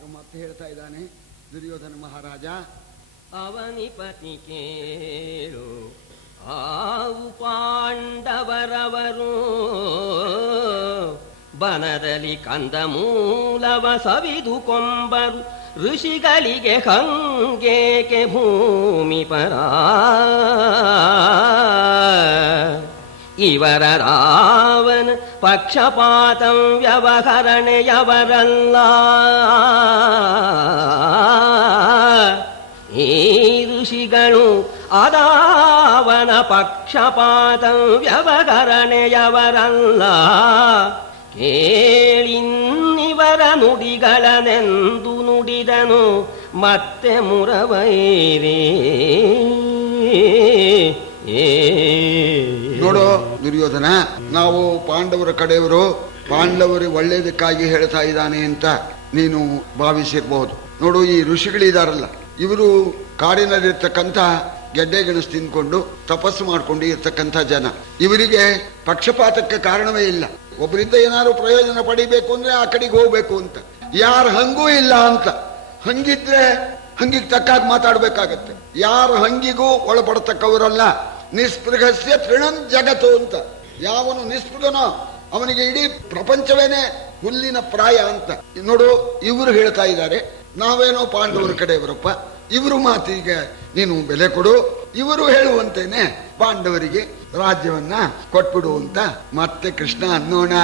ಆಗ ಮತ್ತೆ ಹೇಳ್ತಾ ಇದ್ದಾನೆ ದುರ್ಯೋಧನ ಮಹಾರಾಜ, ಅವನಿಪತಿ ಕೇಳು ಆವು ಪಾಂಡವರವರು ಬನದಲ್ಲಿ ಕಂದಮೂಲವ ಸವಿದು ಕೊಂಬರು ಋಷಿಗಳಿಗೆ ಹಂಗೇಕೆ ಭೂಮಿ ಪರ ಇವರ ರಾವಣ ಪಕ್ಷಪಾತಂ ವ್ಯವಹರಣೆಯವರಲ್ಲ ಈ ಋಷಿಗಳು ಅದಾವನ ಪಕ್ಷಪಾತಂ ವ್ಯವಹರಣೆಯವರಲ್ಲ ಕೇಳಿನ್ನಿವರ ನುಡಿಗಳನೆಂದು ನುಡಿದನು ಮತ್ತೆ ಮುರವೈರೇ. ನೋಡು ದುರ್ಯೋಧನ, ನಾವು ಪಾಂಡವರ ಕಡೆಯವರು, ಪಾಂಡವರಿಗೆ ಒಳ್ಳೇದಕ್ಕಾಗಿ ಹೇಳ್ತಾ ಇದ್ದಾನೆ ಅಂತ ನೀನು ಭಾವಿಸಿರ್ಬಹುದು. ನೋಡು, ಈ ಋಷಿಗಳಿದಾರಲ್ಲ, ಇವರು ಕಾಡಿನಲ್ಲಿರ್ತಕ್ಕಂಥ ಗೆಡ್ಡೆ ಗೆಣಸು ತಿಂದ್ಕೊಂಡು ತಪಸ್ಸು ಮಾಡ್ಕೊಂಡು ಇರ್ತಕ್ಕಂಥ ಜನ. ಇವರಿಗೆ ಪಕ್ಷಪಾತಕ್ಕೆ ಕಾರಣವೇ ಇಲ್ಲ. ಒಬ್ಬರಿಂದ ಏನಾದ್ರು ಪ್ರಯೋಜನ ಪಡಿಬೇಕು ಅಂದ್ರೆ ಆ ಕಡೆಗೆ ಹೋಗ್ಬೇಕು ಅಂತ, ಯಾರ ಹಂಗೂ ಇಲ್ಲ ಅಂತ. ಹಂಗಿದ್ರೆ ಹಂಗಿಗೆ ತಕ್ಕಾಗಿ ಮಾತಾಡ್ಬೇಕಾಗತ್ತೆ. ಯಾರ ಹಂಗಿಗೂ ಒಳಪಡತಕ್ಕವರಲ್ಲ. ನಿಸ್ಪೃಹಸ್ಯ ತೃಣಂ ಜಗತ್ತು ಅಂತ. ಯಾವನು ನಿಸ್ಪೃಗನೋ ಅವನಿಗೆ ಇಡೀ ಪ್ರಪಂಚವೇನೆ ಹುಲ್ಲಿನ ಪ್ರಾಯ ಅಂತ. ನೋಡು, ಇವರು ಹೇಳ್ತಾ ಇದ್ದಾರೆ, ನಾವೇನೋ ಪಾಂಡವರ ಕಡೆಯವರಪ್ಪ, ಇವರು ಮಾತಿಗೆ ನೀನು ಬೆಲೆ ಕೊಡು. ಇವರು ಹೇಳುವಂತೇನೆ ಪಾಂಡವರಿಗೆ ರಾಜ್ಯವನ್ನ ಕೊಟ್ಬಿಡು ಅಂತ ಮತ್ತೆ ಕೃಷ್ಣ ಅನ್ನೋಣ.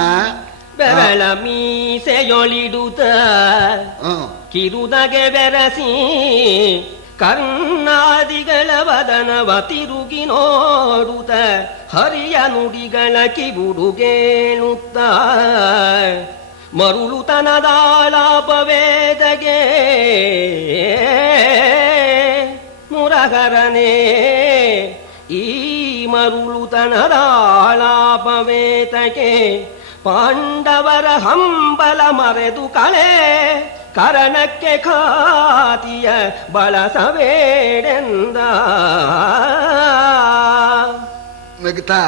ಬೆರಳ ಮೀಸೆಯೊಳಿಡುತ್ತ ಕಿರುದಗೆ ಬೆರಸಿ ಕರ್ಣಾದಿಗಳ ವದನವ ತಿರುಗಿ ನೋಡುತ್ತ ಹರಿಯ ನುಡಿಗಳ ಕಿವುಡುಗೇಳುತ್ತ ಮರುಳುತನದಾಳಾಪವೇದಗೆ ಮುರಹರನೇ. ಈ ಮರುಳುತನದಾಳಾಪವೇತಕ್ಕೆ ಪಾಂಡವರ ಹಂಬಲ ಮರೆದು ಕಳೆ ಕರಣಕ್ಕೆ ಖಾತಿಯ ಬಳಸಬೇಡೆಂದ. ನಗ್ತಾ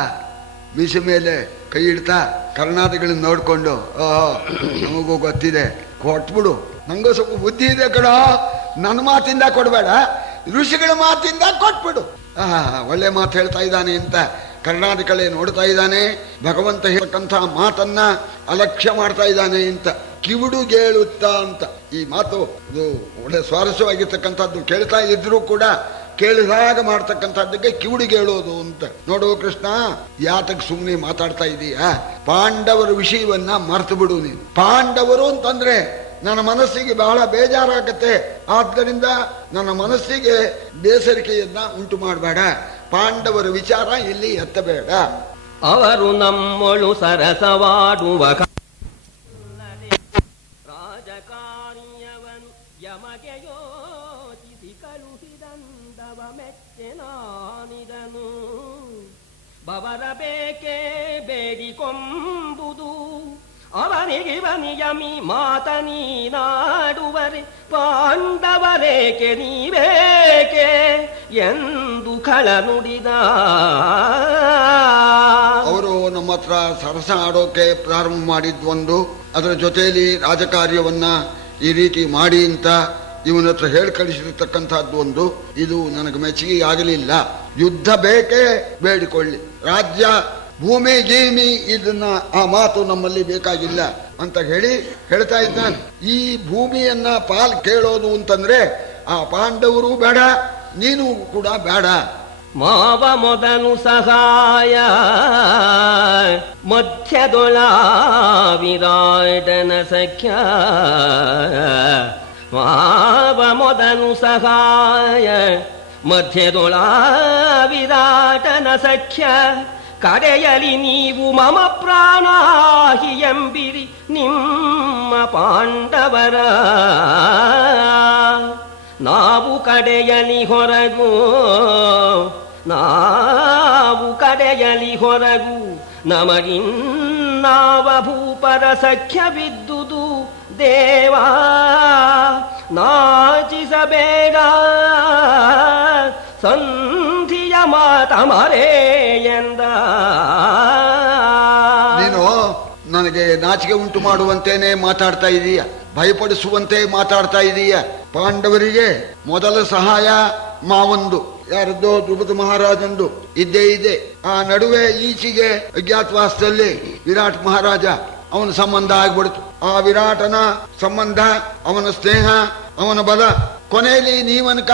ಮೀಸೆ ಮೇಲೆ ಕೈ ಇಡ್ತಾ ಕರ್ನಾಟಕಗಳನ್ನ ನೋಡ್ಕೊಂಡು, ನಮಗೂ ಗೊತ್ತಿದೆ, ಕೊಟ್ಬಿಡು, ನಂಗೂ ಸ್ವಲ್ಪ ಬುದ್ಧಿ ಇದೆ ಕಣೋ, ನನ್ನ ಮಾತಿಂದ ಕೊಡ್ಬೇಡ, ಋಷಿಗಳ ಮಾತಿಂದ ಕೊಟ್ಬಿಡು. ಒಳ್ಳೆ ಮಾತು ಹೇಳ್ತಾ ಇದ್ದಾನೆ ಅಂತ ಕರ್ನಾಟಕಲೇ ನೋಡ್ತಾ ಇದ್ದಾನೆ. ಭಗವಂತ ಹೇಳ್ತಕ್ಕಂಥ ಮಾತನ್ನ ಅಲಕ್ಷ್ಯ ಮಾಡ್ತಾ ಇದ್ದಾನೆ ಅಂತ ಕಿವುಡುಗೇಳುತ್ತಾ ಅಂತ. ಈ ಮಾತು ಇದು ಒಳ್ಳೆ ಸ್ವಾರಸ್ಯವಾಗಿರ್ತಕ್ಕಂಥದ್ದು. ಕೇಳ್ತಾ ಇದ್ರು ಕೂಡ ಕೇಳಿದಾಗ ಮಾಡ್ತಕ್ಕಂಥದ್ದಕ್ಕೆ ಕಿವುಡಿಗೇಳೋದು ಅಂತ. ನೋಡು ಕೃಷ್ಣ, ಯಾತಕ್ಕೆ ಸುಮ್ಮನೆ ಮಾತಾಡ್ತಾ ಇದೀಯಾ? ಪಾಂಡವರ ವಿಷಯವನ್ನ ಮರ್ತು ಬಿಡು ನೀನು. ಪಾಂಡವರು ಅಂತಂದ್ರೆ ನನ್ನ ಮನಸ್ಸಿಗೆ ಬಹಳ ಬೇಜಾರಾಗತ್ತೆ. ಆದ್ದರಿಂದ ನನ್ನ ಮನಸ್ಸಿಗೆ ಬೇಸರಿಕೆಯನ್ನ ಉಂಟು ಮಾಡಬೇಡ. ಪಾಂಡವರ ವಿಚಾರ ಇಲ್ಲಿ ಎತ್ತಬೇಡ. ಅವರು ನಮ್ಮೊಳು ಸರಸವಾಡುವ ರಾಜಕಾರ್ಯವನು ಯಮಗೆ ಯೋಚಿಸಿ ಕಳುಹಿದಂದವ ಮೆಚ್ಚೆ ನಾನಿದನು. ಬವರ ಬೇಕೆ ಬೇಡಿಕೊಂಬುದು ಅವನಿಗಿವನಿಯಮಿ ಮಾತ ನೀನಾಡುವರೆ ಪಾಂಡವರೇಕೆ ನೀವೇಕೆ ಎಂದು ಖಳ ನುಡಿದ. ಅವರು ನಮ್ಮ ಹತ್ರ ಸರಸ ಆಡೋಕೆ ಪ್ರಾರಂಭ ಮಾಡಿದ್ವೊಂದು, ಅದರ ಜೊತೆಯಲ್ಲಿ ರಾಜಕಾರ್ಯವನ್ನ ಈ ರೀತಿ ಮಾಡಿ ಅಂತ ಇವನ ಹತ್ರ ಹೇಳಿ ಕಳಿಸಿರ್ತಕ್ಕಂಥದ್ದು ಒಂದು. ಇದು ನನಗೆ ಮೆಚ್ಚುಗೆ ಆಗಲಿಲ್ಲ. ಯುದ್ಧ ಬೇಕೇ ಬೇಡಿಕೊಳ್ಳಿ, ರಾಜ್ಯ ಭೂಮಿ ಗೀಮಿ ಇದನ್ನ ಆ ಮಾತು ನಮ್ಮಲ್ಲಿ ಬೇಕಾಗಿಲ್ಲ ಅಂತ ಹೇಳ್ತಾ ಇದ್ದಾನೆ. ಈ ಭೂಮಿಯನ್ನ ಪಾಲ್ ಕೇಳೋದು ಅಂತಂದ್ರೆ ಆ ಪಾಂಡವರು ಬೇಡ, ನೀನು ಕೂಡ ಬೇಡ. ಮಾವ ಮೊದಲು ಸಹಾಯ ಮಧ್ಯದೊಳ ವಿರಾಟನ ಸಖ್ಯ. ಮಾವ ಮೊದಲು ಸಹಾಯ ಮಧ್ಯದೊಳ ವಿರಾಟನ ಸಖ್ಯ. ಕಡೆಯಲಿ ನೀವು ಮಮ ಪ್ರಾಣಾಹಿ ಎಂಬಿರಿ ನಿಮ್ಮ ಪಾಂಡವರ. ನಾವು ಕಡೆಯಲಿ ಹೊರಗು ನಮಗಿನ್ನಾವ ಭೂಪರ ಸಖ್ಯವಿದ್ದುದು ದೇವಾ ನಾಚಿಸಬೇಡ. ಸಂಧಿಯ ಮಾತ ಮರೆಯೆಂದ. ನೀನು ನನಗೆ ನಾಚಿಕೆ ಉಂಟು ಮಾಡುವಂತೇನೆ ಮಾತಾಡ್ತಾ ಇದೀಯ, ಭಯಪಡಿಸುವಂತೆ ಮಾತಾಡ್ತಾ ಇದೀಯ. ಪಾಂಡವರಿಗೆ ಮೊದಲ ಸಹಾಯ ಮಾವಂದು, ಯಾರದ್ದೋ ದ್ರುಪದ ಮಹಾರಾಜಂದು ಇದ್ದೇ ಇದೆ. ಆ ನಡುವೆ ಈಚೆಗೆ ಅಜ್ಞಾತವಾಸದಲ್ಲಿ ವಿರಾಟ್ ಮಹಾರಾಜ ಅವನ ಸಂಬಂಧ ಆಗ್ಬಿಡ್ತು. ಆ ವಿರಾಟನ ಸಂಬಂಧ, ಅವನ ಸ್ನೇಹ, ಅವನ ಬಲ, ಕೊನೆಯಲ್ಲಿ ನೀವನಕ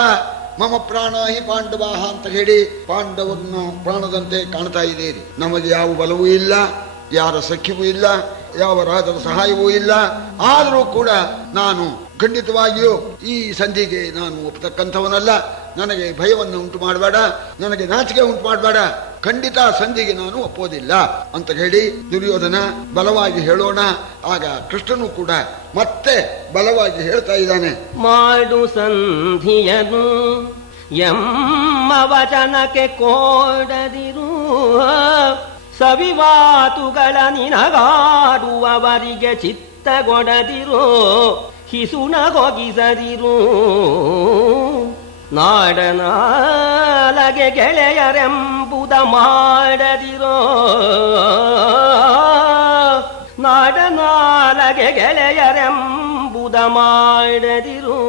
ಮಮ ಪ್ರಾಣ ಹಿ ಪಾಂಡವಾಹ ಅಂತ ಹೇಳಿ ಪಾಂಡವರನ್ನ ಪ್ರಾಣದಂತೆ ಕಾಣ್ತಾ ಇದ್ದೀರಿ. ನಮಗೆ ಯಾವ ಬಲವೂ ಇಲ್ಲ, ಯಾರ ಸಖ್ಯವೂ ಇಲ್ಲ, ಯಾವ ರಾಜರ ಸಹಾಯವೂ ಇಲ್ಲ. ಆದರೂ ಕೂಡ ನಾನು ಖಂಡಿತವಾಗಿಯೂ ಈ ಸಂಧಿಗೆ ನಾನು ಒಪ್ಪತಕ್ಕಂಥವನಲ್ಲ. ನನಗೆ ಭಯವನ್ನು ಉಂಟು ಮಾಡಬೇಡ, ನನಗೆ ನಾಚಿಕೆ ಉಂಟು ಮಾಡಬೇಡ, ಖಂಡಿತ ಸಂಧಿಗೆ ನಾನು ಒಪ್ಪೋದಿಲ್ಲ ಅಂತ ಹೇಳಿ ದುರ್ಯೋಧನ ಬಲವಾಗಿ ಹೇಳೋಣ. ಆಗ ಕೃಷ್ಣನು ಕೂಡ ಮತ್ತೆ ಬಲವಾಗಿ ಹೇಳ್ತಾ ಇದ್ದಾನೆ, ಮಾಡು ಸಂಧಿಯನು ಎಮ್ಮ ವಚನಕ್ಕೆ ಕೋಡದಿರು, ಸವಿವಾತುಗಳ ನಿನಗಾಡುವವರಿಗೆ ಚಿತ್ತಗೊಡದಿರು, ಹಿಸುನಗೊಗಿಸದಿರು. ನಾಡನಾಲಗೆ ಗೆಳೆಯರೆಂಬುದ ಮಾಡದಿರೋ, ನಾಡನಾಲಗೆ ಗೆಳೆಯರೆಂಬುದ ಮಾಡದಿರು.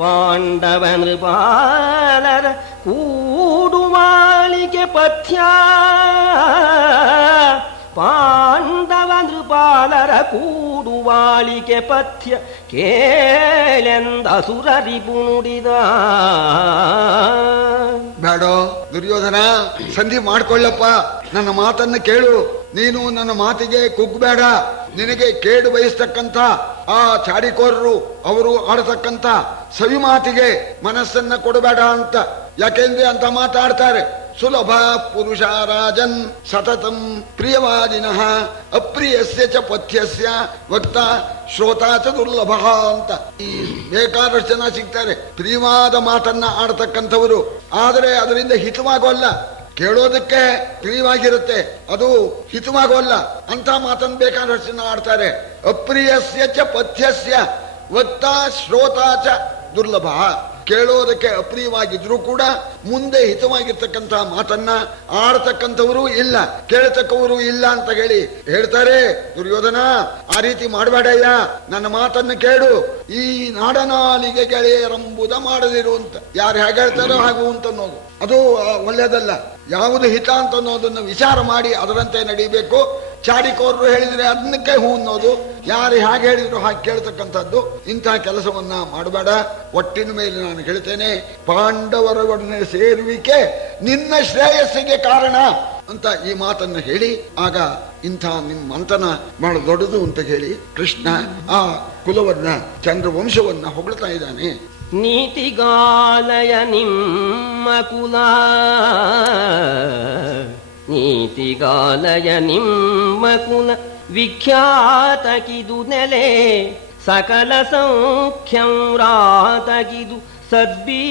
ಪಾಂಡವ ನೃಪಾಲರ ಕೂಡುವಾಳಿಗೆ ಪಥ್ಯ, ಪಾಂಡವ ನೃಪಾಲರ ಕೂಡುವಾಳಿಗೆ ಪಥ್ಯ, ಕೇಳೆಂದ ಸುರರಿಪು ನುಡಿದ. ಬೇಡೋ ದುರ್ಯೋಧನ, ಸಂಧಿ ಮಾಡ್ಕೊಳ್ಳಪ್ಪ, ನನ್ನ ಮಾತನ್ನ ಕೇಳು. ನೀನು ನನ್ನ ಮಾತಿಗೆ ಕುಗ್ಬೇಡ. ನಿನಗೆ ಕೇಡು ಬಯಸ್ತಕ್ಕಂಥ ಆ ಚಾಡಿಕೋರರು ಅವರು ಆಡತಕ್ಕಂಥ ಸವಿ ಮಾತಿಗೆ ಮನಸ್ಸನ್ನ ಕೊಡಬೇಡ ಅಂತ. ಯಾಕೆಂದ್ರೆ ಅಂತ ಮಾತಾಡ್ತಾರೆ. ಸುಲಭ ಪುರುಷ ರಾಜನ್ ಸತತಂ ಪ್ರಿಯವಾದಿನಃ, ಅಪ್ರಿಯಸ್ಯ ಚ ಪಥ್ಯಸ್ಯ ವಕ್ತ ಶ್ರೋತಾ ಚ ದುರ್ಲಭ ಅಂತ. ಈ ಬೇಕಾದಷ್ಟು ಜನ ಸಿಗ್ತಾರೆ ಪ್ರಿಯವಾದ ಮಾತನ್ನ ಆಡ್ತಕ್ಕಂಥವರು. ಆದರೆ ಅದರಿಂದ ಹಿತವಾಗೋಲ್ಲ, ಕೇಳೋದಕ್ಕೆ ಪ್ರಿಯವಾಗಿರುತ್ತೆ, ಅದು ಹಿತವಾಗೋಲ್ಲ. ಅಂತ ಮಾತನ್ನು ಬೇಕಾದಷ್ಟು ಜನ ಆಡ್ತಾರೆ. ಅಪ್ರಿಯಸ್ಯ ಚ ಪಥ್ಯಸ್ಯ ವಕ್ತ ಶ್ರೋತಾ ಚ ದುರ್ಲಭ. ಕೇಳೋದಕ್ಕೆ ಅಪ್ರಿಯವಾಗಿದ್ರೂ ಕೂಡ ಮುಂದೆ ಹಿತವಾಗಿರ್ತಕ್ಕಂಥ ಮಾತನ್ನ ಆಡ್ತಕ್ಕಂಥವರು ಇಲ್ಲ, ಕೇಳತಕ್ಕವರು ಇಲ್ಲ ಅಂತ ಹೇಳಿ ಹೇಳ್ತಾರೆ. ದುರ್ಯೋಧನ, ಆ ರೀತಿ ಮಾಡಬೇಡಯ್ಯ, ನನ್ನ ಮಾತನ್ನು ಕೇಳು. ಈ ನಾಡನಾಲಿಗೆ ಗೆಳೆಯರೆಂಬುದ ಮಾಡದಿರು ಅಂತ. ಯಾರು ಹೇಗೆ ಹೇಳ್ತಾರೋ ಹಾಗೂ ಅಂತ ಅನ್ನೋದು ಅದು ಒಳ್ಳೆಯದಲ್ಲ. ಯಾವುದು ಹಿತ ಅಂತ ಅನ್ನೋದನ್ನು ವಿಚಾರ ಮಾಡಿ ಅದರಂತೆ ನಡೀಬೇಕು. ಚಾಡಿಕೋರರು ಹೇಳಿದ್ರೆ ಅದನ್ನಕ್ಕೆ ಹೂ ಅನ್ನೋದು, ಯಾರು ಹೇಗೆ ಹೇಳಿದ್ರು ಹಾಗೆ ಕೇಳ್ತಕ್ಕಂಥದ್ದು, ಇಂತಹ ಕೆಲಸವನ್ನ ಮಾಡಬೇಡ. ಒಟ್ಟಿನ ಮೇಲೆ ನಾನು ಹೇಳ್ತೇನೆ, ಪಾಂಡವರ ಒಡನೆ ಸೇರುವಿಕೆ ನಿನ್ನ ಶ್ರೇಯಸ್ಸಿಗೆ ಕಾರಣ ಅಂತ ಈ ಮಾತನ್ನು ಹೇಳಿ, ಆಗ ಇಂಥ ನಿಮ್ಮ ಮಂಥನ ಬಹಳ ದೊಡ್ಡದು ಅಂತ ಹೇಳಿ ಕೃಷ್ಣ ಆ ಕುಲವನ್ನ ಚಂದ್ರವಂಶವನ್ನ ಹೊಗಳ್ತಾ ಇದ್ದಾನೆ. ನೀತಿಗಾಲಯ ನಿಮ್ಮ ಕುಲ, ನೀತಿಗಾಲಯ ನಿಮ್ಮ ಕುಲ, ವಿಖ್ಯಾತಕಿದು ನೆಲೆ, ಸಕಲ ಸೌಖ್ಯಂ ರಾತಕಿದು ಸದ್ಬೀಜವೆನಿಸಿತು.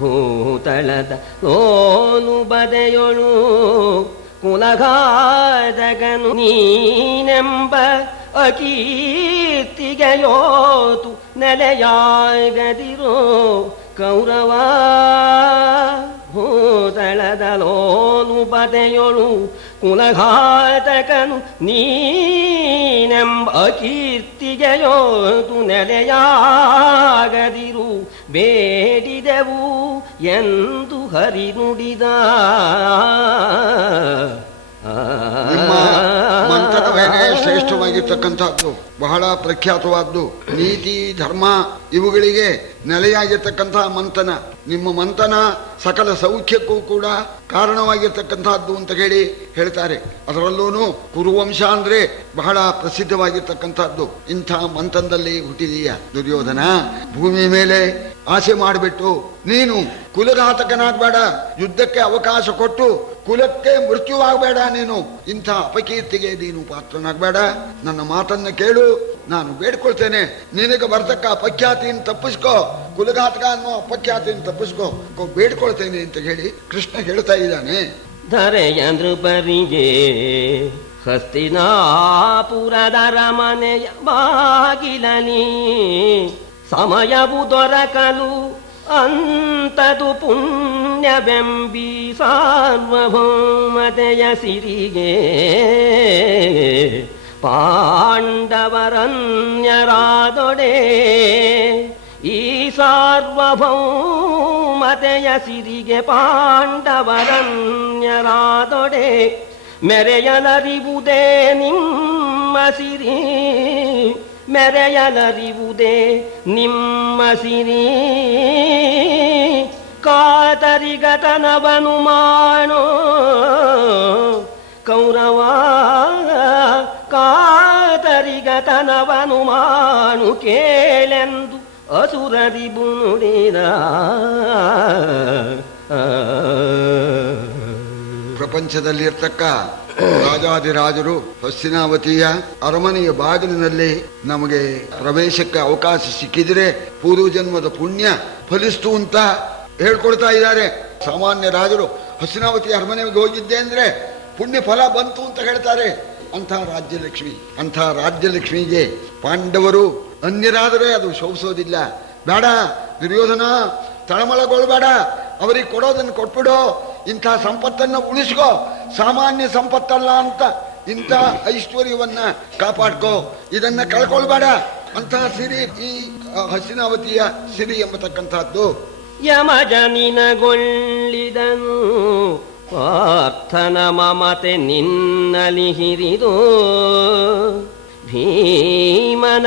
ಭೂತಳದ ಓನು ಬದೆಯೊಳು ಕುಲಘಾತಕನು ನೀನೆಂಬ ಅಕೀರ್ತಿಗೆಯೋತು ನೆಲೆಯಾಗದಿರೋ ಕೌರವ. ಭೂತಳದ ಲೋನು ಬದೆಯೊಳು ಕುಲಘಾತಕನು ನೀನೆಂಬ ಅಕೀರ್ತಿಗೆಯೋತು ನೆಲೆಯಾಗದಿರು ಬೇಡಿದೆವು ಎಂದು ಹರಿ ನುಡಿದ. ನಿಮ್ಮ ಮಂಥನವೇನೆ ಶ್ರೇಷ್ಠವಾಗಿರ್ತಕ್ಕಂಥದ್ದು, ಬಹಳ ಪ್ರಖ್ಯಾತವಾದ್ದು. ನೀತಿ ಧರ್ಮ ಇವುಗಳಿಗೆ ನೆಲೆಯಾಗಿರ್ತಕ್ಕಂತಹ ಮಂಥನ. ನಿಮ್ಮ ಮಂಥನ ಸಕಲ ಸೌಖ್ಯಕ್ಕೂ ಕೂಡ ಕಾರಣವಾಗಿರ್ತಕ್ಕಂಥದ್ದು ಅಂತ ಹೇಳಿ ಹೇಳ್ತಾರೆ. ಅದರಲ್ಲೂ ಕುರುವಂಶ ಅಂದ್ರೆ ಬಹಳ ಪ್ರಸಿದ್ಧವಾಗಿರ್ತಕ್ಕಂಥದ್ದು. ಇಂಥ ಮಂಥನದಲ್ಲಿ ಹುಟ್ಟಿದೀಯ ದುರ್ಯೋಧನ. ಭೂಮಿ ಮೇಲೆ ಆಸೆ ಮಾಡಿಬಿಟ್ಟು ನೀನು ಕುಲಘಾತಕನಾಗಬೇಡ, ಯುದ್ಧಕ್ಕೆ ಅವಕಾಶ ಕೊಟ್ಟು ಕುಲಕ್ಕೆ ಮೃತ್ಯುವಾಗಬೇಡ. ನೀನು ಇಂಥ ಅಪಕೀರ್ತಿಗೆ ನೀನು ಪಾತ್ರನಾಗಬೇಡ. ನನ್ನ ಮಾತನ್ನ ಕೇಳು, ನಾನು ಬೇಡ್ಕೊಳ್ತೇನೆ. ನಿನಗೆ ಬರ್ತಕ್ಕ ಅಪಖ್ಯಾತಿಯನ್ನು ತಪ್ಪಿಸ್ಕೋ, ಕುಲಘಾತಕ ಅನ್ನೋ ಅಪಖ್ಯಾತಿಯನ್ನು ತಪ್ಪಿಸ್ಕೋ, ಬೇಡ್ಕೊಳ್ತೇನೆ ಅಂತ ಹೇಳಿ ಕೃಷ್ಣ ಹೇಳ್ತಾ ಇದ್ದಾನೆ. ಧರೆಯ ನೃಪರಿಗೆ ಹಸ್ತಿನಾಪುರದ ರಮನೆಯ ಬಾಗಿಲನಿ ಸಮಯವು ದೊರಕಲು ಅಂತದು ಪುಣ್ಯವೆಂಬಿ ಸಾರ್ವಭೌಮತೆಯ ಸಿರಿಗೆ ಪಾಂಡವರನ್ಯರಾದೊಡೆ ಈ ಸಾರ್ವಭೌಮತೆಯ ಸಿರಿಗೆ ಪಾಂಡವರನ್ಯರಾದೊಡೆ ಮೆರೆಯಲರಿವುದೇ ನಿಮ್ಮ ಸಿರಿ ಮೆರೆಯಲರಿವುದೇ ನಿಮ್ಮ ಸಿರಿ ಕಾತರಿಗತನವನು ಮಾಡೋ ಕೌರವ ಕಾತರಿಗತನವನು ಮಾಡು ಕೇಳೆಂದು ಅಸುರರಿಬು ನುಡಿದ ಪ್ರಪಂಚದಲ್ಲಿರ್ತಕ್ಕ ರಾಜಾದಿರಾಜರು ಹಸ್ತಿನಾವತಿಯ ಅರಮನೆಯ ಬಾಗಿಲಿನಲ್ಲಿ ನಮಗೆ ಪ್ರವೇಶಕ್ಕೆ ಅವಕಾಶ ಸಿಕ್ಕಿದ್ರೆ ಪೂರ್ವ ಜನ್ಮದ ಪುಣ್ಯ ಫಲಿಸ್ತು ಅಂತ ಹೇಳ್ಕೊಳ್ತಾ ಇದ್ದಾರೆ. ಸಾಮಾನ್ಯ ರಾಜರು ಹಸ್ತಿನಾವತಿ ಅರಮನೆಗೆ ಹೋಗಿದ್ದೆ ಅಂದ್ರೆ ಪುಣ್ಯ ಫಲ ಬಂತು ಅಂತ ಹೇಳ್ತಾರೆ. ಅಂಥ ರಾಜ್ಯಲಕ್ಷ್ಮಿಗೆ ಪಾಂಡವರು ಅನ್ಯರಾದರೆ ಅದು ಶೋಭಿಸೋದಿಲ್ಲ. ಬೇಡ ದುರ್ಯೋಧನ, ತಳಮಳಗೊಳ್ಬೇಡ, ಅವರಿಗೆ ಕೊಡೋದನ್ನು ಕೊಟ್ಬಿಡು, ಇಂಥ ಸಂಪತ್ತನ್ನು ಉಳಿಸ್ಕೋ, ಸಾಮಾನ್ಯ ಸಂಪತ್ತಲ್ಲ ಅಂತ ಇಂಥ ಐಶ್ವರ್ಯವನ್ನ ಕಾಪಾಡ್ಕೋ, ಇದನ್ನ ಕಳ್ಕೊಳ್ಬೇಡ ಅಂತ ಸಿರಿ ಈ ಹಸ್ತಿನಾವತಿಯ ಸಿರಿ ಎಂಬತಕ್ಕಂಥದ್ದು. ಯಮಜನಿನಗೊಳ್ಳಿದನು ಪಾರ್ಥನ ಮಮತೆ ನಿನ್ನಲಿ ಹಿರಿದು ಭೀಮನ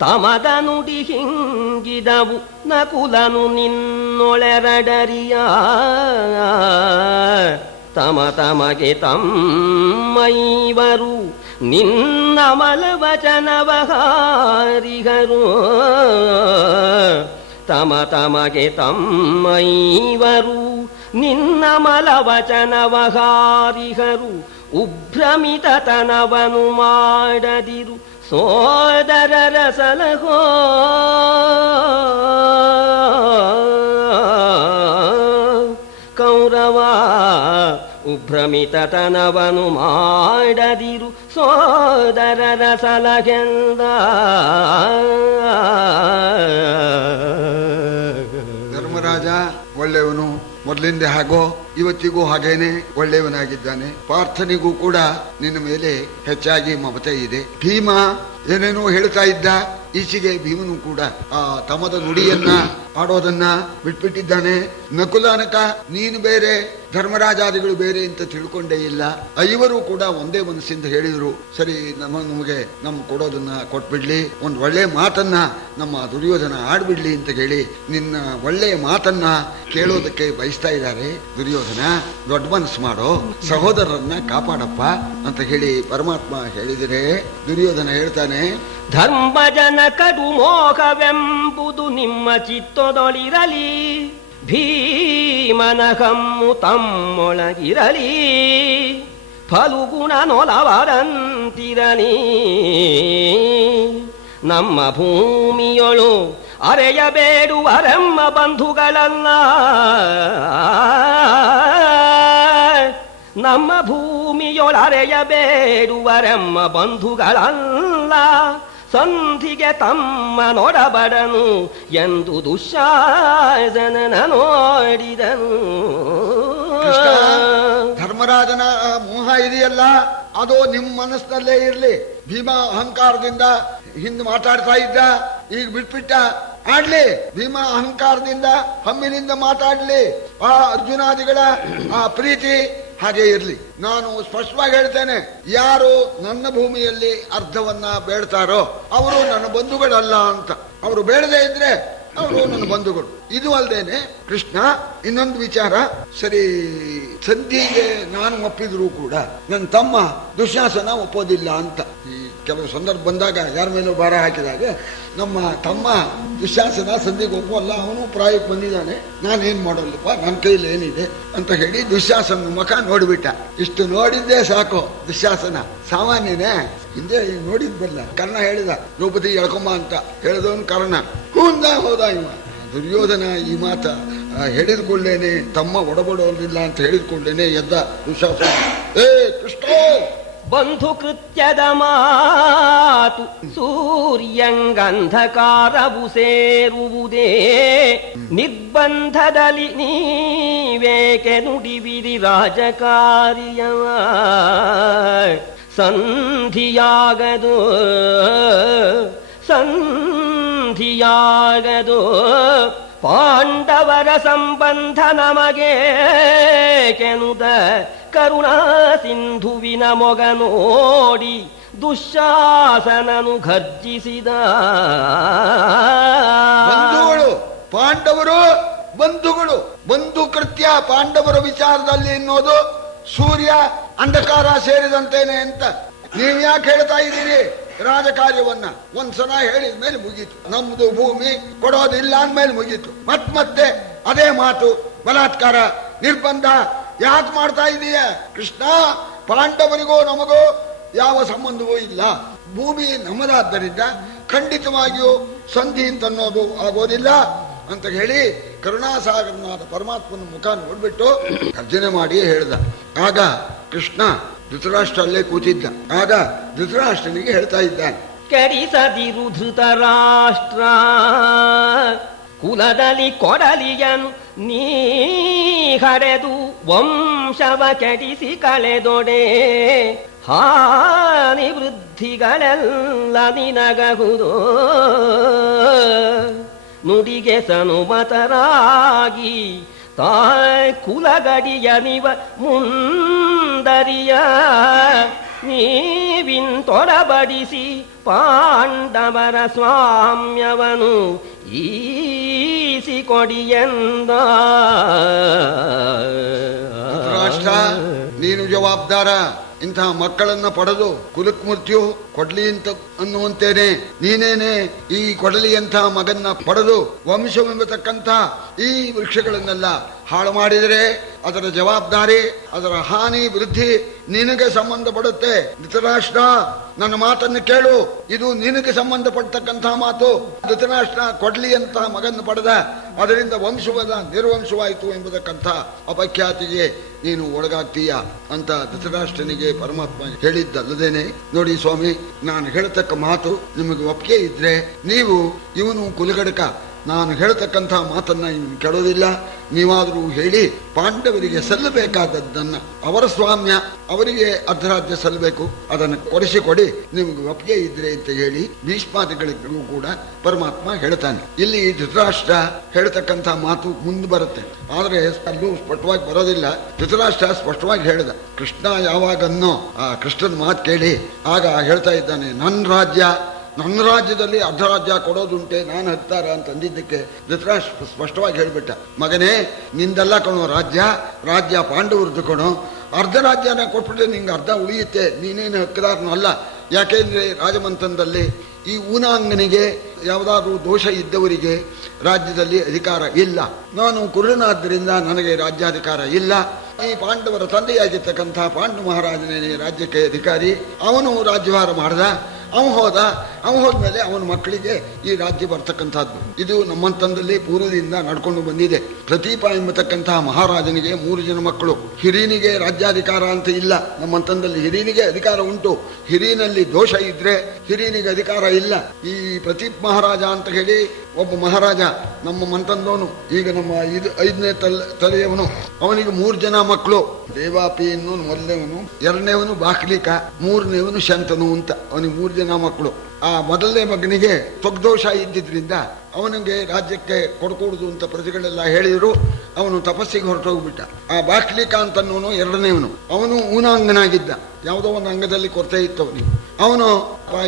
ತಮದ ನುಡಿ ಹಿಂಗಿದವು ನಕುಲನು ನಿನ್ನೊಳೆರಡರಿಯ ತಮಗೆ ತಮ್ಮೈವರು ನಿನ್ನ ಮಲವಚನವ ಹಾರಿಗರು ತಮಗೆ ತಮ್ಮೈವರು ನಿನ್ನ ಮಲವಚನವ ಹಾರಿಗರು ಉಭ್ರಮಿತತನವನು ಮಾಡದಿರು ಸೋದರರ ಸಲಹೋ ಕೌರವ ಉಭ್ರಮಿತತನವನು ಮಾಡದಿರು ಸೋದರರ ಸಲಹೆಂದ. ಧರ್ಮರಾಜ ಒಳ್ಳೆಯವನು, ಮೊದಲಿಂದ ಹಾಗೋ ಇವತ್ತಿಗೂ ಹಾಗೇನೆ ಒಳ್ಳೆಯವನಾಗಿದ್ದಾನೆ. ಪಾರ್ಥನಿಗೂ ಕೂಡ ನಿನ್ನ ಮೇಲೆ ಹೆಚ್ಚಾಗಿ ಮಮತೆ ಇದೆ. ಭೀಮ ಏನೇನೋ ಹೇಳ್ತಾ ಇದ್ದ, ಈಚೆಗೆ ಭೀಮನು ಕೂಡ ಆ ತಮದ ನುಡಿಯನ್ನ ಆಡೋದನ್ನ ಬಿಟ್ಬಿಟ್ಟಿದ್ದಾನೆ. ನಕುಲಾನಕ ನೀನು ಬೇರೆ ಧರ್ಮರಾಜಾದಿಗಳು ಬೇರೆ ಅಂತ ತಿಳ್ಕೊಂಡೇ ಇಲ್ಲ. ಐವರು ಕೂಡ ಒಂದೇ ಮನಸ್ಸಿಂದ ಹೇಳಿದ್ರು, ಸರಿ ನಮಗೆ ಕೊಡೋದನ್ನ ಕೊಟ್ಬಿಡ್ಲಿ, ಒಂದು ಒಳ್ಳೆ ಮಾತನ್ನ ನಮ್ಮ ದುರ್ಯೋಧನ ಆಡ್ಬಿಡ್ಲಿ ಅಂತ ಹೇಳಿ ನಿನ್ನ ಒಳ್ಳೆಯ ಮಾತನ್ನ ಕೇಳೋದಕ್ಕೆ ಬಯಸ್ತಾ ಇದ್ದಾರೆ. ದುರ್ಯೋಧನ ದೊಡ್ಡ ಮನಸ್ಸು ಮಾಡೋ, ಸಹೋದರರನ್ನ ಕಾಪಾಡಪ್ಪ ಅಂತ ಹೇಳಿ ಪರಮಾತ್ಮ ಹೇಳಿದರೆ ದುರ್ಯೋಧನ ಹೇಳ್ತಾನೆ, ಧರ್ಮಜನ ಕಡು ಮೋಹವೆಂಬುದು ನಿಮ್ಮ ಚಿತ್ತದೊಳಿರಲಿ, ಭೀಮನ ಕಮ್ಮು ತಮ್ಮೊಳಗಿರಲಿ, ಫಲುಗುಣ ನೊಲವರಂತಿರಲಿ. ನಮ್ಮ ಭೂಮಿಯೊಳು ಅರೆಯಬೇಡುವರೆಮ್ಮ ಬಂಧುಗಳಲ್ಲ, ನಮ್ಮ ಭೂಮಿಯೊಳರೆಯಬೇಡುವರೆಮ್ಮ ಬಂಧುಗಳಲ್ಲ, ಸಂಧಿಗೆ ತಮ್ಮ ನೋಡಬಡನು ಎಂದು ದುಶ್ಯಾಸನ ನೋಡಿದನು. ಧರ್ಮರಾಜನ ಮೋಹ ಇದೆಯಲ್ಲ, ಅದು ನಿಮ್ಮ ಮನಸ್ಸಿನಲ್ಲೇ ಇರ್ಲಿ. ಭೀಮ ಅಹಂಕಾರದಿಂದ ಹಿಂದೆ ಮಾತಾಡ್ತಾ ಇದ್ದ, ಈಗ ಬಿಟ್ಬಿಟ್ಟ, ಆಡ್ಲಿ. ಭೀಮ ಅಹಂಕಾರದಿಂದ ಹಮ್ಮಿನಿಂದ ಮಾತಾಡ್ಲಿ. ಆ ಅರ್ಜುನಾದಿಗಳ ಆ ಪ್ರೀತಿ ಹಾಗೆ ಇರ್ಲಿ. ನಾನು ಸ್ಪಷ್ಟವಾಗಿ ಹೇಳ್ತೇನೆ, ಯಾರು ನನ್ನ ಭೂಮಿಯಲ್ಲಿ ಅರ್ಧವನ್ನ ಬೇಡ್ತಾರೋ ಅವರು ನನ್ನ ಬಂಧುಗಳಲ್ಲ ಅಂತ. ಅವರು ಬೇಡದೇ ಇದ್ರೆ ಅವರು ನನ್ನ ಬಂಧುಗಳು. ಇದು ಅಲ್ದೇನೆ ಕೃಷ್ಣ ಇನ್ನೊಂದು ವಿಚಾರ, ಸರಿ ಸಂಧಿಗೆ ನಾನು ಒಪ್ಪಿದ್ರು ಕೂಡ ನನ್ನ ತಮ್ಮ ದುಶ್ಯಾಸನ ಒಪ್ಪೋದಿಲ್ಲ ಅಂತ. ಈ ಕೆಲವು ಸಂದರ್ಭ ಬಂದಾಗ ಯಾರ ಮೇಲೂ ಭಾರ ಹಾಕಿದಾಗ ನಮ್ಮ ತಮ್ಮ ದುಶ್ಯಾಸನ ಸಂಧಿಗೆ ಒಪ್ಪಲ್ಲ, ಅವನು ಪ್ರಾಯಕ್ಕೆ ಬಂದಿದ್ದಾನೆ, ನಾನೇನ್ ಮಾಡೋಲ್ಲಪ್ಪ, ನನ್ನ ಕೈಲಿ ಏನಿದೆ ಅಂತ ಹೇಳಿ ದುಶ್ಯಾಸನ ಮುಖ ನೋಡ್ಬಿಟ್ಟ. ಇಷ್ಟು ನೋಡಿದ್ದೇ ಸಾಕು. ದುಶ್ಯಾಸನ ಸಾಮಾನ್ಯನೇ, ಹಿಂದೆ ನೋಡಿದ್ಬಲ್ಲ. ಕರ್ಣ ಹೇಳಿದ ದ್ರೌಪದಿ ಎಳ್ಕೊಂಬ ಅಂತ ಹೇಳಿದವನು ಕರ್ಣ. ಹೋದ ಇವ ದುರ್ಯೋಧನ ಈ ಮಾತ ಹೇಳಿದ್ಕೊಳ್ಳೇನೆ, ತಮ್ಮ ಒಡಬಡೋದಿಲ್ಲ ಅಂತ ಹೇಳಿದ್ಕೊಳ್ಳೇನೆ ಎದ್ದ ದುಶ್ಯಾಸನ. ಏ ಕೃಷ್ಣ ಬಂಧು ಕೃತ್ಯದ ಮಾತು ಸೂರ್ಯಂಗಂಧಕಾರವು ಸೇರುವುದೇ ನಿರ್ಬಂಧದಲ್ಲಿ ನೀವೇಕೆ ನುಡಿವಿರಿ ರಾಜಕಾರ್ಯವ ಸಂಧಿಯಾಗದು ಪಾಂಡವರ ಸಂಬಂಧ ನಮಗೆ ಕೆನುದ ಕರುಣಾ ಸಿಂಧುವಿನ ಮೊಗ ನೋಡಿ ದುಶ್ಯಾಸನನು ಘರ್ಜಿಸಿದ. ಬಂಧುಗಳು ಪಾಂಡವರು ಬಂಧುಗಳು, ಬಂಧು ಕೃತ್ಯ ಪಾಂಡವರ ವಿಚಾರದಲ್ಲಿ ಎನ್ನುವುದು ಸೂರ್ಯ ಅಂಧಕಾರ ಸೇರಿದಂತೇನೆ ಅಂತ ನೀವ್ ಯಾಕೆ ಹೇಳ್ತಾ ಇದ್ದೀರಿ ರಾಜಕಾರ್ಯವನ್ನ? ಒಂದ್ಸಲ ಹೇಳಿದ ಮೇಲೆ ಮುಗೀತು. ನಮ್ದು ಭೂಮಿ ಕೊಡೋದಿಲ್ಲ ಅಂದ್ಮೇಲೆ ಮುಗೀತು. ಮತ್ತೆ ಅದೇ ಮಾತು, ಬಲಾತ್ಕಾರ, ನಿರ್ಬಂಧ ಯಾಕೆ ಮಾಡ್ತಾ ಇದೀಯ ಕೃಷ್ಣ? ಪಾಂಡವರಿಗೂ ನಮಗೂ ಯಾವ ಸಂಬಂಧವೂ ಇಲ್ಲ. ಭೂಮಿ ನಮ್ಮದಾದ್ದರಿಂದ ಖಂಡಿತವಾಗಿಯೂ ಸಂಧಿ ಅಂತನ್ನೋದು ಆಗೋದಿಲ್ಲ ಅಂತ ಹೇಳಿ ಕರುಣಾಸಾಗರನಾದ ಪರಮಾತ್ಮನ ಮುಖ ನೋಡ್ಬಿಟ್ಟು ಗರ್ಜನೆ ಮಾಡಿ ಹೇಳ್ದ. ಆಗ ಕೃಷ್ಣ ಧೃತರಾಷ್ಟ್ರ ಅಲ್ಲೇ ಕೂತಿದ್ದ. ಆಗ ಧೃತರಾಷ್ಟ್ರನಿಗೆ ಹೇಳ್ತಾ ಇದ್ದಾನೆ, ಕೆಡಿಸದಿರು ಧೃತರಾಷ್ಟ್ರ, ಕುಲದಲ್ಲಿ ಕೊಡಲಿಯನು ನೀ ಹಡೆದು ವಂಶವ ಕೆಡಿಸಿ ಕಳೆದೊಡೆ, ಹಾನಿ ವೃದ್ಧಿಗಳೆಲ್ಲ ನಿನಗಹುದು. ನುಡಿಗೆ ಸನುಮತರಾಗಿ ತಾಯ್ ಕುಲಗಡಿಯ ನಿವ ಮುಂದರಿಯ ನೀವಿಂತೊಡಬಡಿಸಿ ಪಾಂಡವರ ಸ್ವಾಮ್ಯವನು ಈಸಿ ಕೊಡಿಯಂದ. ರಾಷ್ಟ್ರ, ನೀನು ಜವಾಬ್ದಾರ. ಇಂತಹ ಮಕ್ಕಳನ್ನ ಪಡೆದು ಕುಲಕ್ ಮೃತ್ಯು ಕೊಡ್ಲಿ ಅಂತ ಅನ್ನುವಂತೇನೆ ನೀನೇನೆ ಈ ಕೊಡಲಿಯಂತಹ ಮಗನ್ನ ಪಡೆದು ವಂಶವೆಂಬತಕ್ಕಂಥ ಈ ವೃಕ್ಷಗಳನ್ನೆಲ್ಲ ಹಾಳು ಮಾಡಿದರೆ ಅದರ ಜವಾಬ್ದಾರಿ, ಅದರ ಹಾನಿ ವೃದ್ಧಿ ನಿನಗೆ ಸಂಬಂಧಪಡುತ್ತೆ. ಧೃತರಾಷ್ಟ್ರ, ನನ್ನ ಮಾತನ್ನು ಕೇಳು, ಇದು ನಿನಗೆ ಸಂಬಂಧಪಟ್ಟತಕ್ಕಂತಹ ಮಾತು. ಧೃತರಾಷ್ಟ್ರ ಕೊಡ್ಲಿಯಂತಹ ಮಗನ್ನು ಪಡೆದ, ಅದರಿಂದ ವಂಶವಾದ ನಿರ್ವಂಶವಾಯಿತು ಎಂಬುದಕ್ಕಂಥ ಅಪಖ್ಯಾತಿಗೆ ನೀನು ಒಳಗಾಗ್ತೀಯ ಅಂತ ಧೃತರಾಷ್ಟ್ರನಿಗೆ ಪರಮಾತ್ಮ ಹೇಳಿದ್ದಲ್ಲದೇನೆ. ನೋಡಿ ಸ್ವಾಮಿ, ನಾನು ಹೇಳತಕ್ಕ ಮಾತು ನಿಮಗೆ ಒಪ್ಪಿಗೆ ಇದ್ರೆ ನೀವು ಇವನು ಕುಲಗಡಕ, ನಾನು ಹೇಳತಕ್ಕಂಥ ಮಾತನ್ನ ಇವನು ಕೇಳೋದಿಲ್ಲ. ನೀವಾದರೂ ಹೇಳಿ ಪಾಂಡವರಿಗೆ ಸಲ್ಲಬೇಕಾದದ್ದನ್ನ, ಅವರ ಸ್ವಾಮ್ಯ ಅವರಿಗೆ ಅರ್ಧರಾಜ್ಯ ಸಲ್ಲಬೇಕು, ಅದನ್ನು ಕೊಡಿಸಿಕೊಡಿ, ನಿಮಗೆ ಒಪ್ಪಿಗೆ ಇದ್ರೆ ಅಂತ ಹೇಳಿ ಭೀಷ್ಮಾದಿಗಳಿಗೂ ಕೂಡ ಪರಮಾತ್ಮ ಹೇಳ್ತಾನೆ. ಇಲ್ಲಿ ಧೃತರಾಷ್ಟ್ರ ಹೇಳ್ತಕ್ಕಂಥ ಮಾತು ಮುಂದೆ ಬರುತ್ತೆ, ಆದ್ರೆ ಅಲ್ಲೂ ಸ್ಪಷ್ಟವಾಗಿ ಬರೋದಿಲ್ಲ. ಧೃತರಾಷ್ಟ್ರ ಸ್ಪಷ್ಟವಾಗಿ ಹೇಳಿದ. ಕೃಷ್ಣ ಯಾವಾಗನ್ನೋ ಆ ಕೃಷ್ಣನ ಮಾತು ಕೇಳಿ ಆಗ ಹೇಳ್ತಾ ಇದ್ದಾನೆ, ನನ್ನ ರಾಜ್ಯದಲ್ಲಿ ಅರ್ಧ ರಾಜ್ಯ ಕೊಡೋದುಂಟೆ, ನಾನು ಹತ್ತಾರ ಅಂತ ಅಂದಿದ್ದಕ್ಕೆ ಧೃತರಾಷ್ಟ್ರ ಸ್ಪಷ್ಟವಾಗಿ ಹೇಳ್ಬಿಟ್ಟ, ಮಗನೇ ನಿಂದೆಲ್ಲ ಕಣೋ ರಾಜ್ಯ ಪಾಂಡವರದ್ದು ಕಣೋ, ಅರ್ಧ ರಾಜ್ಯನ ಕೊಟ್ಬಿಟ್ರೆ ನಿಂಗೆ ಅರ್ಧ ಉಳಿಯುತ್ತೆ, ನೀನೇನು ಹಕ್ಕದಾರನಲ್ಲ. ಯಾಕೆಂದ್ರೆ ರಾಜಮಂಥನದಲ್ಲಿ ಈ ಊನಾಂಗನಿಗೆ ಯಾವುದಾದ್ರೂ ದೋಷ ಇದ್ದವರಿಗೆ ರಾಜ್ಯದಲ್ಲಿ ಅಧಿಕಾರ ಇಲ್ಲ. ನಾನು ಕುರುಡನಾದ್ದರಿಂದ ನನಗೆ ರಾಜ್ಯಾಧಿಕಾರ ಇಲ್ಲ. ಈ ಪಾಂಡವರ ತಂದೆಯಾಗಿರ್ತಕ್ಕಂಥ ಪಾಂಡು ಮಹಾರಾಜನೇ ರಾಜ್ಯಕ್ಕೆ ಅಧಿಕಾರಿ. ಅವನು ರಾಜ್ಯಭಾರ ಮಾಡ್ದ, ಅವನು ಹೋದ್ಮೇಲೆ ಅವನ ಮಕ್ಕಳಿಗೆ ಈ ರಾಜ್ಯ ಬರ್ತಕ್ಕಂಥದ್ದು. ಇದು ನಮ್ಮಂತಂದಲ್ಲಿ ಪೂರ್ವದಿಂದ ನಡ್ಕೊಂಡು ಬಂದಿದೆ. ಪ್ರತೀಪ ಎಂಬತಕ್ಕಂತಹ ಮಹಾರಾಜನಿಗೆ 3 ಜನ ಮಕ್ಕಳು. ಹಿರಿಯನಿಗೆ ರಾಜ್ಯಾಧಿಕಾರ ಅಂತ ಇಲ್ಲ ನಮ್ಮಂತಂದಲ್ಲಿ, ಹಿರಿಯನಿಗೆ ಅಧಿಕಾರ ಉಂಟು. ಹಿರಿಯನಲ್ಲಿ ದೋಷ ಇದ್ರೆ ಹಿರಿಯನಿಗೆ ಅಧಿಕಾರ ಇಲ್ಲ. ಈ ಪ್ರತೀಪ್ ಮಹಾರಾಜ ಅಂತ ಹೇಳಿ ಒಬ್ಬ ಮಹಾರಾಜ ನಮ್ಮ ಮಂತಂದವನು, ಈಗ ನಮ್ಮ 5ನೇ ತಲೆಯವನು. ಅವನಿಗೆ 3 ಜನ ಮಕ್ಕಳು. ದೇವಾಪಿ ಅನ್ನೋನು ಮೊದಲನೇವನು, 2ನೇವನು ಬಾಕ್ಲಿಕ, 3ನೇವನು ಶಂತನು ಅಂತ. ಅವನಿಗೆ 3 ಜನ ಮಕ್ಕಳು. ಆ ಮೊದಲನೇ ಮಗನಿಗೆ ತ್ವಗ್ದೋಷ ಇದ್ದಿದ್ರಿಂದ ಅವನಿಗೆ ರಾಜ್ಯಕ್ಕೆ ಕೊಡ್ಕೂಡುದು ಅಂತ ಪ್ರಜೆಗಳೆಲ್ಲ ಹೇಳಿದ್ರು. ಅವನು ತಪಸ್ಸಿಗೆ ಹೊರಟೋಗ್ಬಿಟ್ಟ. ಆ ಬಾಕ್ಲಿಕ ಅಂತನೋನು 2ನೇವನು, ಅವನು ಊನಾಂಗನಾಗಿದ್ದ. ಯಾವುದೋ ಒಂದು ಅಂಗದಲ್ಲಿ ಕೊರತೆ ಇತ್ತು ಅವನಿಗೆ. ಅವನು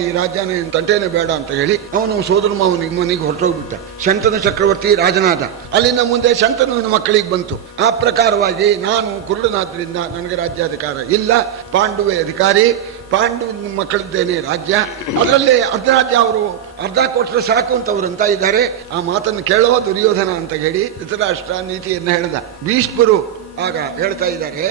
ಈ ರಾಜ್ಯನೇ ತಂಟೇನೆ ಬೇಡ ಅಂತ ಹೇಳಿ ಅವನು ಸೋದರ ಮಾವನಿಗೆ ಮನೆಗೆ ಹೊರಟೋಗ್ಬಿಟ್ಟ. ಶಂತನ ಚಕ್ರವರ್ತಿ ರಾಜನಾದ. ಅಲ್ಲಿಂದ ಮುಂದೆ ಶಂತನುವಿನ ಮಕ್ಕಳಿಗೆ ಬಂತು. ಆ ಪ್ರಕಾರವಾಗಿ ನಾನು ಕುರುಡನಾದ್ರಿಂದ ನನಗೆ ರಾಜ್ಯಾಧಿಕಾರ ಇಲ್ಲ, ಪಾಂಡುವೆ ಅಧಿಕಾರಿ, ಪಾಂಡು ಮಕ್ಕಳಿದ್ದೇನೆ ರಾಜ್ಯ, ಅದರಲ್ಲಿ ಅರ್ಧ ರಾಜ್ಯ ಅವರು ಅರ್ಧ ಕೊಟ್ಟರೆ ಸಾಕು ಅಂತ ಅವರು ಅಂತ ಇದ್ದಾರೆ. ಆ ಮಾತನ್ನು ಕೇಳೋ ದುರ್ಯೋಧನ ಅಂತ ಹೇಳಿ ಧೃತರಾಷ್ಟ್ರ ನೀತಿಯನ್ನು ಹೇಳಿದ. ಭೀಷ್ಮರು ಆಗ ಹೇಳ್ತಾ ಇದ್ದಾರೆ,